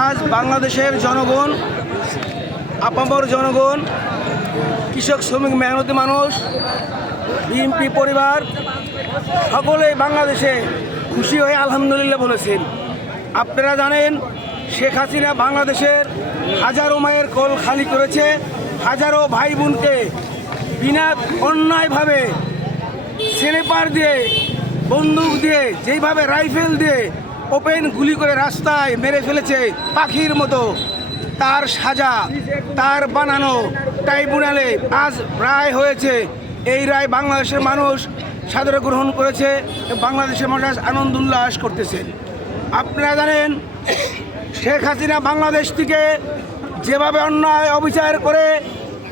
আজ বাংলাদেশের জনগণ আপামর জনগণ কৃষক, শ্রমিক, মেহনতি মানুষ, বিএনপি পরিবার সকলে বাংলাদেশে খুশি হয়ে আলহামদুলিল্লাহ বলেছেন। আপনারা জানেন, শেখ হাসিনা বাংলাদেশের হাজারো মায়ের কোল খালি করেছে, হাজারো ভাই বোনকে বিনা অন্যায়ভাবে স্নেপার দিয়ে, বন্দুক দিয়ে, যেইভাবে রাইফেল দিয়ে ওপেন গুলি করে রাস্তায় মেরে ফেলেছে পাখির মতো। তার সাজা, তার বানানো ট্রাইব্যুনালে আজ রায় হয়েছে। এই রায় বাংলাদেশের মানুষ সাদরে গ্রহণ করেছে বাংলাদেশের মানুষ আনন্দ উল্লাস করতেছে। আপনারা জানেন, শেখ হাসিনা বাংলাদেশ থেকে যেভাবে অন্যায় অবিচার করে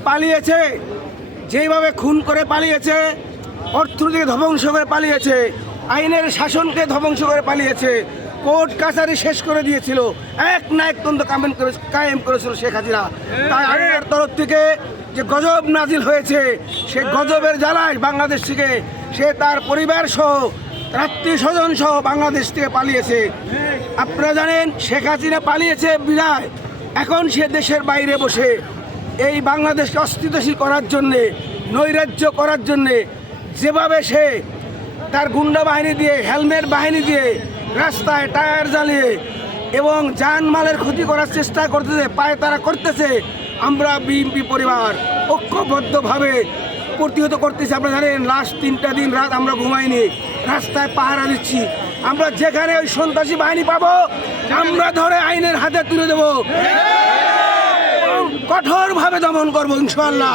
পালিয়েছে, যেইভাবে খুন করে পালিয়েছে, অর্থনীতিকে ধ্বংস করে পালিয়েছে, আইনের শাসনকে ধ্বংস করে পালিয়েছে কোর্ট কাছারি শেষ করে দিয়েছিল। এক না এক তন্ত্র কামেন করে কায়েম করেছিল শেখ হাসিনা। তাই আইনের তরফ থেকে যে গজব নাজিল হয়েছে, সে গজবের জ্বালায় বাংলাদেশ থেকে সে তার পরিবার সহ আত্মীয় স্বজন সহ বাংলাদেশ থেকে পালিয়েছে। আপনারা জানেন, শেখ হাসিনা পালিয়েছে বিদায়। এখন সে দেশের বাইরে বসে। এই বাংলাদেশকে অস্থিতিশীল করার জন্যে, নৈরাজ্য করার জন্যে যেভাবে সে তার গুন্ডা বাহিনী দিয়ে, হেলমেট বাহিনী দিয়ে রাস্তায় টায়ার জ্বালিয়ে এবং যানমালের ক্ষতি করার চেষ্টা করতেছে, পায়ে তারা করতেছে। আমরা বিএনপি পরিবার ঐক্যবদ্ধভাবে প্রতিহত করতেছি, আপনারা জানেন, লাস্ট তিনটা দিন রাত আমরা ঘুমাইনি, রাস্তায় পাহারা দিচ্ছি। আমরা যেখানে ওই সন্ত্রাসী বাহিনী পাবো, আমরা ধরে আইনের হাতে তুলে দেবো। কঠোরভাবে দমন করব ইনশাল্লাহ